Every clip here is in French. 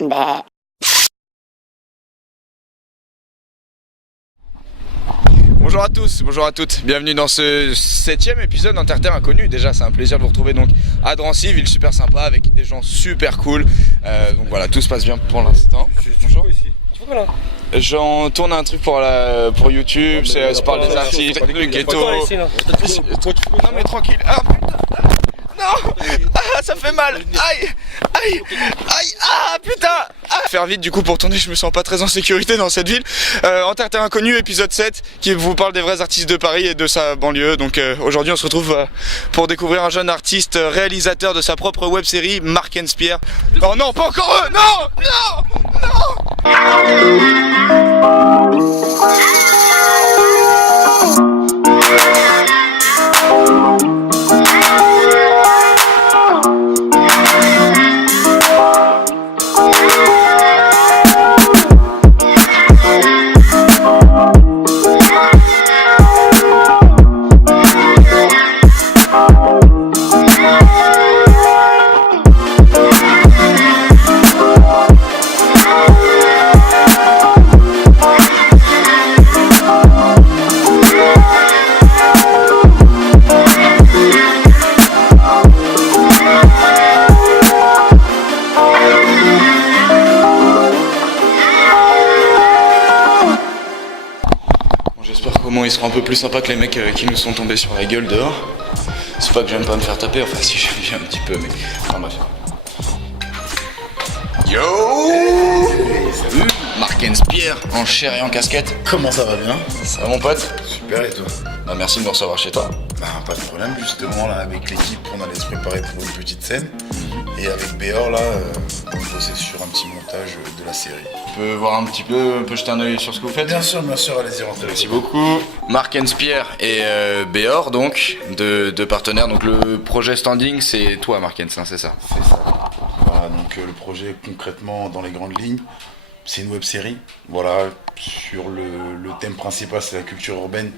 Bonjour à tous, bonjour à toutes, bienvenue dans ce 7e épisode d'Interterre Inconnu. Déjà c'est un plaisir de vous retrouver donc à Drancy, ville super sympa avec des gens super cool. Donc voilà, tout se passe bien pour l'instant. Bonjour. Tu fais quoi là? J'en tourne un truc pour YouTube, je parle des artistes, du ghetto. Non mais tranquille. Ah putain. Non! Ah, ça fait mal! Aïe! Aïe! Aïe! Ah, putain! Ah. Faire vite du coup pour tourner, je me sens pas très en sécurité dans cette ville. Interterre Inconnu, épisode 7, qui vous parle des vrais artistes de Paris et de sa banlieue. Donc aujourd'hui on se retrouve pour découvrir un jeune artiste réalisateur de sa propre web série, Mark & Spear. Oh non, pas encore eux! Non! Non! Non! J'espère qu'au moins ils seront un peu plus sympas que les mecs qui nous sont tombés sur la gueule dehors. C'est pas que j'aime pas me faire taper, enfin si j'aime bien un petit peu, mais enfin bref. Yo! Salut! Mark & Spear, en chair et en casquette. Comment ça va bien? Ça va mon pote? Super, et toi? Bah merci de me recevoir chez toi. Bah pas de problème, justement là avec l'équipe on allait se préparer pour une petite scène. Et avec Béor là, on bossait sur un petit montage de la série. Tu peux voir un petit peu, jeter un œil sur ce que vous faites? Bien sûr, allez-y rentrer. Merci beaucoup. Mark & Spear et Béor donc, deux partenaires. Donc le projet Standing c'est toi Mark & c'est ça? C'est ça. Voilà, donc le projet concrètement dans les grandes lignes, c'est une web série. Voilà, sur le thème principal c'est la culture urbaine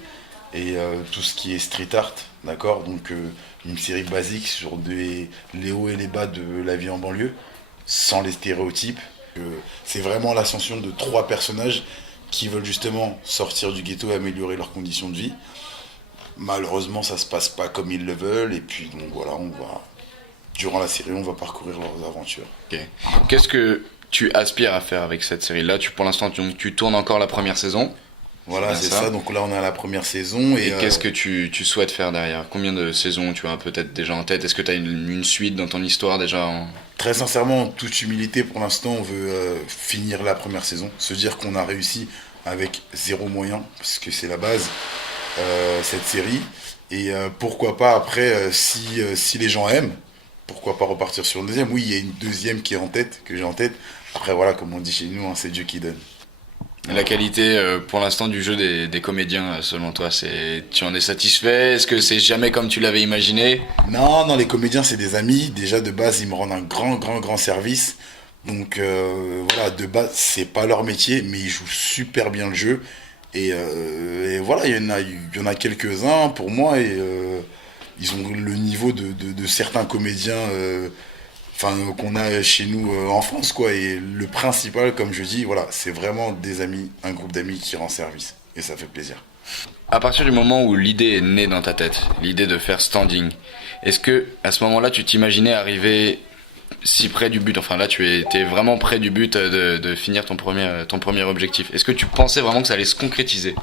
et tout ce qui est street art, d'accord? Donc une série basique sur les hauts et les bas de la vie en banlieue, sans les stéréotypes. C'est vraiment l'ascension de 3 personnages qui veulent justement sortir du ghetto et améliorer leurs conditions de vie. Malheureusement, ça se passe pas comme ils le veulent, et puis donc voilà, durant la série, on va parcourir leurs aventures. Ok. Qu'est-ce que tu aspires à faire avec cette série-là? Pour l'instant, tu tournes encore la première saison. Voilà, c'est ça. Donc là, on est à la première saison. Et qu'est-ce que tu souhaites faire derrière? Combien de saisons tu as peut-être déjà en tête? Est-ce que tu as une suite dans ton histoire déjà Très sincèrement, en toute humilité, pour l'instant, on veut finir la première saison. Se dire qu'on a réussi avec 0 moyen, parce que c'est la base, cette série. Et pourquoi pas, après, si les gens aiment, pourquoi pas repartir sur une deuxième? Oui, il y a une deuxième qui est que j'ai en tête. Après, voilà, comme on dit chez nous, hein, c'est Dieu qui donne. La qualité pour l'instant du jeu des comédiens, selon toi, tu en es satisfait? Est-ce que c'est jamais comme tu l'avais imaginé? Non, les comédiens c'est des amis. Déjà de base ils me rendent un grand service. Donc voilà, de base c'est pas leur métier, mais ils jouent super bien le jeu. Et voilà, il y en a quelques-uns pour moi et ils ont le niveau de certains comédiens. Qu'on a chez nous en France, quoi. Et le principal, comme je dis, voilà, c'est vraiment des amis, un groupe d'amis qui rend service. Et ça fait plaisir. À partir du moment où l'idée est née dans ta tête, l'idée de faire Standing, est-ce que à ce moment-là, tu t'imaginais arriver si près du but? Enfin là, tu étais vraiment près du but de finir ton premier objectif. Est-ce que tu pensais vraiment que ça allait se concrétiser?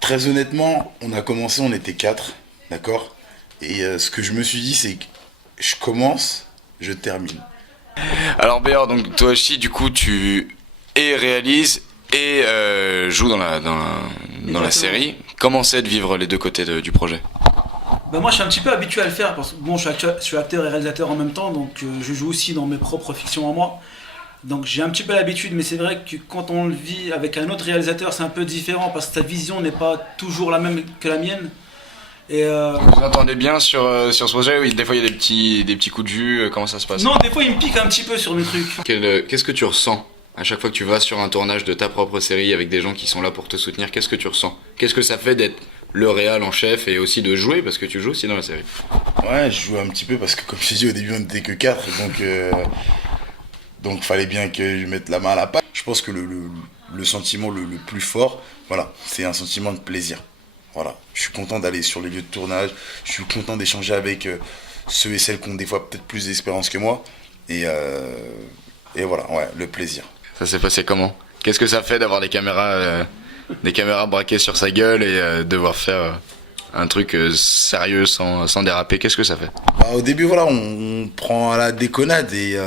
Très honnêtement, on a commencé, on était 4, d'accord? Et ce que je me suis dit, c'est que je commence, je termine. Alors Béor, donc toi aussi du coup tu réalises et joues dans la série. Comment c'est de vivre les deux côtés du projet? Moi je suis un petit peu habitué à le faire parce que bon, je suis acteur et réalisateur en même temps, donc je joue aussi dans mes propres fictions en moi. Donc j'ai un petit peu l'habitude, mais c'est vrai que quand on le vit avec un autre réalisateur c'est un peu différent parce que ta vision n'est pas toujours la même que la mienne. Et Vous entendez bien sur ce projet? Oui, des fois il y a des petits coups de vue, comment ça se passe? Non, des fois il me pique un petit peu sur mes trucs. Qu'est-ce que tu ressens à chaque fois que tu vas sur un tournage de ta propre série avec des gens qui sont là pour te soutenir? Qu'est-ce que tu ressens? Qu'est-ce que ça fait d'être le réal en chef et aussi de jouer, parce que tu joues aussi dans la série? Ouais, je joue un petit peu parce que comme je t'ai dit au début on n'était que 4, donc Donc il fallait bien que je mette la main à la pâte. Je pense que le sentiment le plus fort, voilà, c'est un sentiment de plaisir. Voilà, je suis content d'aller sur les lieux de tournage, je suis content d'échanger avec ceux et celles qui ont des fois peut-être plus d'expérience que moi. Et voilà, ouais, le plaisir. Ça s'est passé comment? Qu'est-ce que ça fait d'avoir des caméras braquées sur sa gueule et devoir faire un truc sérieux sans déraper? Qu'est-ce que ça fait? Bah, au début, voilà, on prend à la déconnade et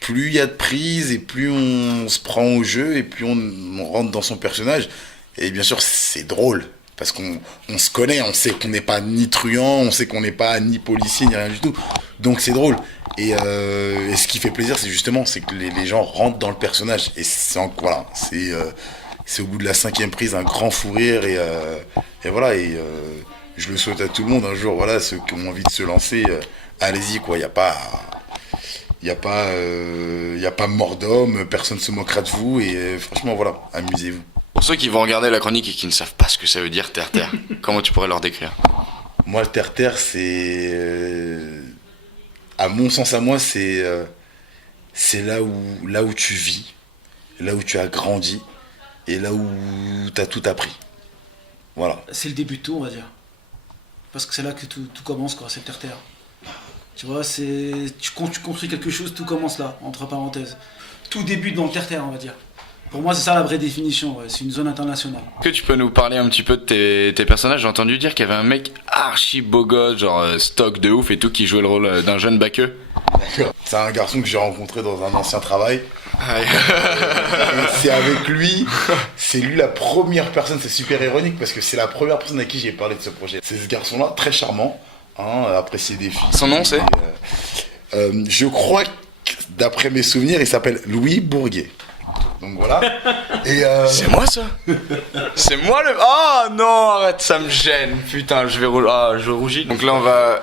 plus il y a de prises et plus on se prend au jeu et plus on rentre dans son personnage. Et bien sûr, c'est drôle parce qu'on se connaît, on sait qu'on n'est pas ni truand, on sait qu'on n'est pas ni policier ni rien du tout. Donc c'est drôle. Et ce qui fait plaisir, c'est que les gens rentrent dans le personnage. Et voilà, c'est au bout de la 5e prise un grand fou rire et voilà. Je le souhaite à tout le monde un jour. Voilà, ceux qui ont envie de se lancer, allez-y quoi. Il y a pas mort d'homme, personne se moquera de vous et franchement voilà, amusez-vous. Pour ceux qui vont regarder la chronique et qui ne savent pas ce que ça veut dire terre-terre, comment tu pourrais leur décrire? Moi, le terre-terre, c'est à mon sens à moi, c'est là où tu vis, là où tu as grandi et là où tu as tout appris. Voilà. C'est le début de tout, on va dire. Parce que c'est là que tout commence, quoi, c'est le terre-terre. Tu vois, quand tu construis quelque chose, tout commence là, entre parenthèses. Tout débute dans le terre-terre, on va dire. Pour moi, c'est ça la vraie définition, ouais. C'est une zone internationale. Est-ce que tu peux nous parler un petit peu de tes personnages? J'ai entendu dire qu'il y avait un mec archi beau gosse, genre stock de ouf et tout, qui jouait le rôle d'un jeune baqueux. D'accord. C'est un garçon que j'ai rencontré dans un ancien travail. Ah, C'est avec lui, c'est lui la première personne, c'est super ironique parce que c'est la première personne à qui j'ai parlé de ce projet. C'est ce garçon-là, très charmant, hein, apprécié des filles. Son nom c'est je crois que, d'après mes souvenirs, il s'appelle Louis Bourguet. Donc voilà. Et C'est moi ça? C'est moi le... Ah non, arrête, ça me gêne. Putain, je rougis. Donc là on va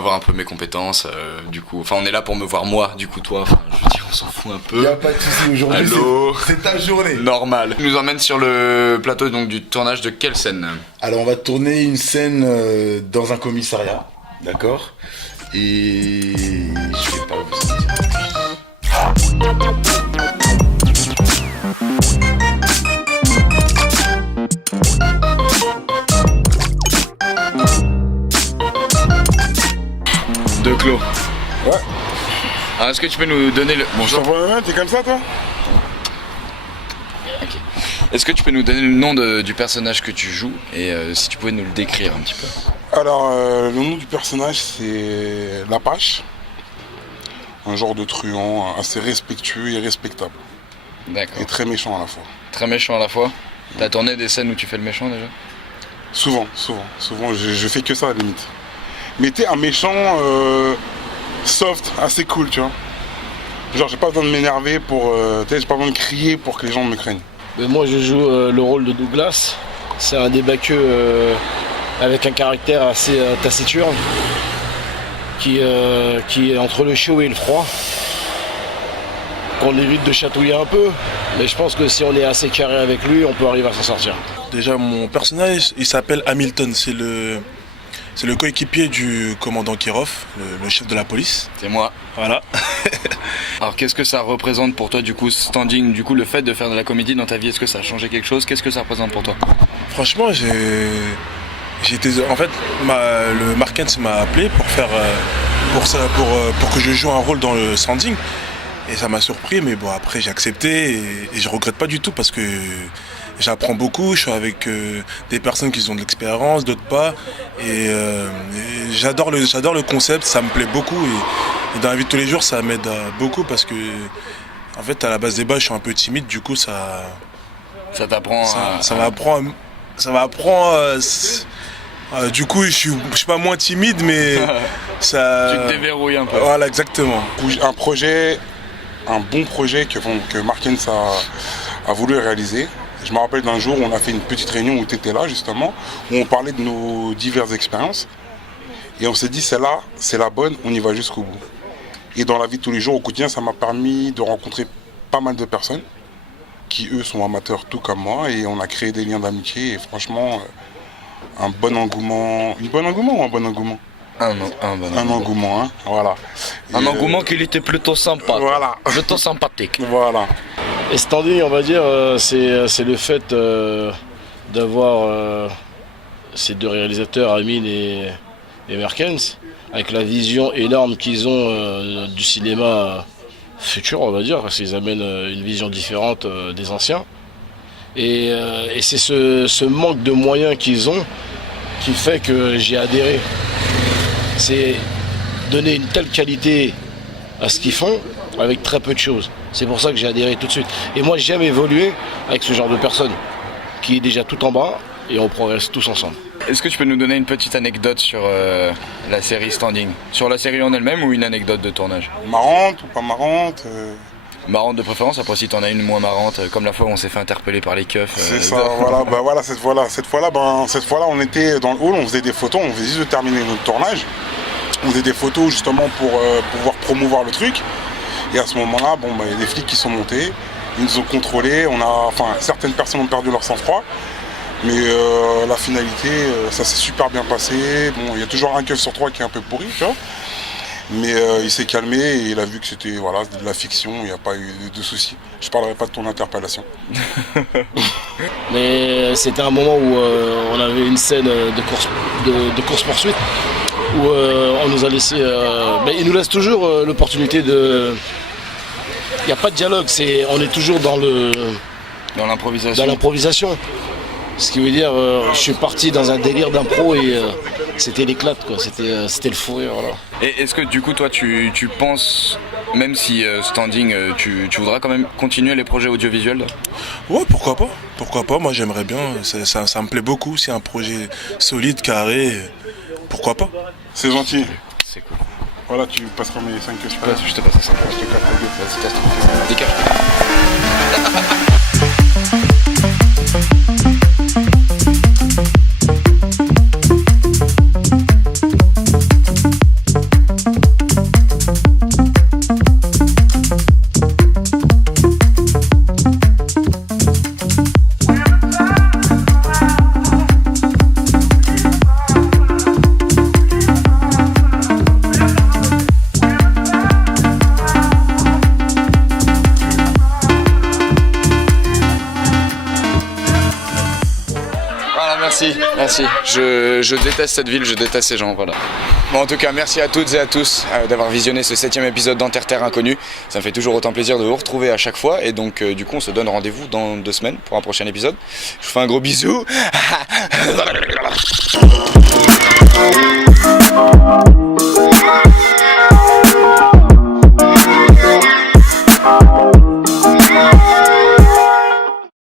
voir un peu mes compétences. Du coup, enfin on est là pour me voir moi. Du coup toi, enfin je veux dire on s'en fout un peu. y a pas de souci aujourd'hui. Allô. C'est ta journée. Normal. Tu nous emmènes sur le plateau donc du tournage de quelle scène? Alors on va tourner une scène dans un commissariat, d'accord. Et je vais pas vous en dire. De Clos. Ouais. Alors est-ce que tu peux nous donner le... Bonjour. T'es comme ça toi? Est-ce que tu peux nous donner le nom du personnage que tu joues et si tu pouvais nous le décrire un petit peu? Alors le nom du personnage c'est l'Apache. Un genre de truand assez respectueux et respectable. D'accord. Et très méchant à la fois. Très méchant à la fois. T'as tourné des scènes où tu fais le méchant déjà? Souvent, je fais que ça à la limite. Mais t'es un méchant soft, assez cool, tu vois. Genre j'ai pas besoin de m'énerver j'ai pas besoin de crier pour que les gens me craignent. Moi je joue le rôle de Douglas. C'est un des baqueux avec un caractère assez taciturne qui est entre le chaud et le froid. On évite de chatouiller un peu, mais je pense que si on est assez carré avec lui, on peut arriver à s'en sortir. Déjà mon personnage il s'appelle Hamilton, c'est le coéquipier du commandant Kirov, le chef de la police. C'est moi. Voilà. Alors qu'est-ce que ça représente pour toi du coup, standing, du coup le fait de faire de la comédie dans ta vie, est-ce que ça a changé quelque chose? Qu'est-ce que ça représente pour toi? Franchement en fait le Markens m'a appelé pour faire pour que je joue un rôle dans le standing. Et ça m'a surpris, mais bon après j'ai accepté et je regrette pas du tout parce que j'apprends beaucoup, je suis avec des personnes qui ont de l'expérience, d'autres pas. Et j'adore le concept, ça me plaît beaucoup. Et dans la vie de tous les jours, ça m'aide beaucoup parce que, en fait, à la base des bases, je suis un peu timide, du coup, ça t'apprend ça m'apprend. Du coup, je suis pas moins timide, mais ça. Tu te déverrouilles un peu. Voilà, exactement. Un bon projet que Markens a voulu réaliser. Je me rappelle d'un jour où on a fait une petite réunion où tu étais là justement, où on parlait de nos diverses expériences. Et on s'est dit, celle-là, c'est la bonne, on y va jusqu'au bout. Et dans la vie de tous les jours, au quotidien, ça m'a permis de rencontrer pas mal de personnes qui, eux, sont amateurs tout comme moi. Et on a créé des liens d'amitié. Et franchement, un bon engouement. Un bon engouement, hein, voilà. Un Et, engouement qu'il était plutôt sympa. Voilà. Plutôt sympathique. Voilà. Et standing, on va dire, c'est le fait d'avoir ces deux réalisateurs, Amin et Merkens, avec la vision énorme qu'ils ont du cinéma futur, on va dire, parce qu'ils amènent une vision différente des anciens. Et c'est ce manque de moyens qu'ils ont qui fait que j'ai adhéré. C'est donner une telle qualité à ce qu'ils font avec très peu de choses. C'est pour ça que j'ai adhéré tout de suite. Et moi, j'aime évoluer avec ce genre de personne qui est déjà tout en bas et on progresse tous ensemble. Est-ce que tu peux nous donner une petite anecdote sur la série Standing? Sur la série en elle-même ou une anecdote de tournage? Marrante ou pas marrante Marrante de préférence, après si t'en as une moins marrante, comme la fois où on s'est fait interpeller par les keufs. C'est ça, voilà, voilà, cette fois-là, on était dans le hall, on faisait des photos, on venait juste de terminer notre tournage. On faisait des photos justement pour pouvoir promouvoir le truc. Et à ce moment-là, il y a des flics qui sont montés, ils nous ont contrôlés, certaines personnes ont perdu leur sang-froid. Mais la finalité, ça s'est super bien passé. Bon, il y a toujours un keuf sur 3 qui est un peu pourri, tu vois. Mais il s'est calmé et il a vu que c'était de la fiction, il n'y a pas eu de soucis. Je ne parlerai pas de ton interpellation. Mais c'était un moment où on avait une scène de course-poursuite où on nous a laissé... il nous laisse toujours l'opportunité de... Il n'y a pas de dialogue, on est toujours dans l'improvisation. Ce qui veut dire, je suis parti dans un délire d'impro et c'était l'éclate, quoi. C'était le fou rire, voilà. Et est-ce que du coup, toi, tu penses, même si Standing, tu voudras quand même continuer les projets audiovisuels? Ouais, pourquoi pas? Pourquoi pas? Moi, j'aimerais bien. Ça me plaît beaucoup. C'est un projet solide, carré. Pourquoi pas? C'est gentil. C'est cool. Voilà, tu passeras mes 5 que je passe. Je te passe ça. Je te capte la gueule. Vas-y, casse-toi. Décale. Merci. Je déteste cette ville, je déteste ces gens, voilà. Bon, en tout cas, merci à toutes et à tous d'avoir visionné ce 7e épisode d'Enterre Inconnu. Ça me fait toujours autant plaisir de vous retrouver à chaque fois. Et donc, du coup, on se donne rendez-vous dans 2 semaines pour un prochain épisode. Je vous fais un gros bisou.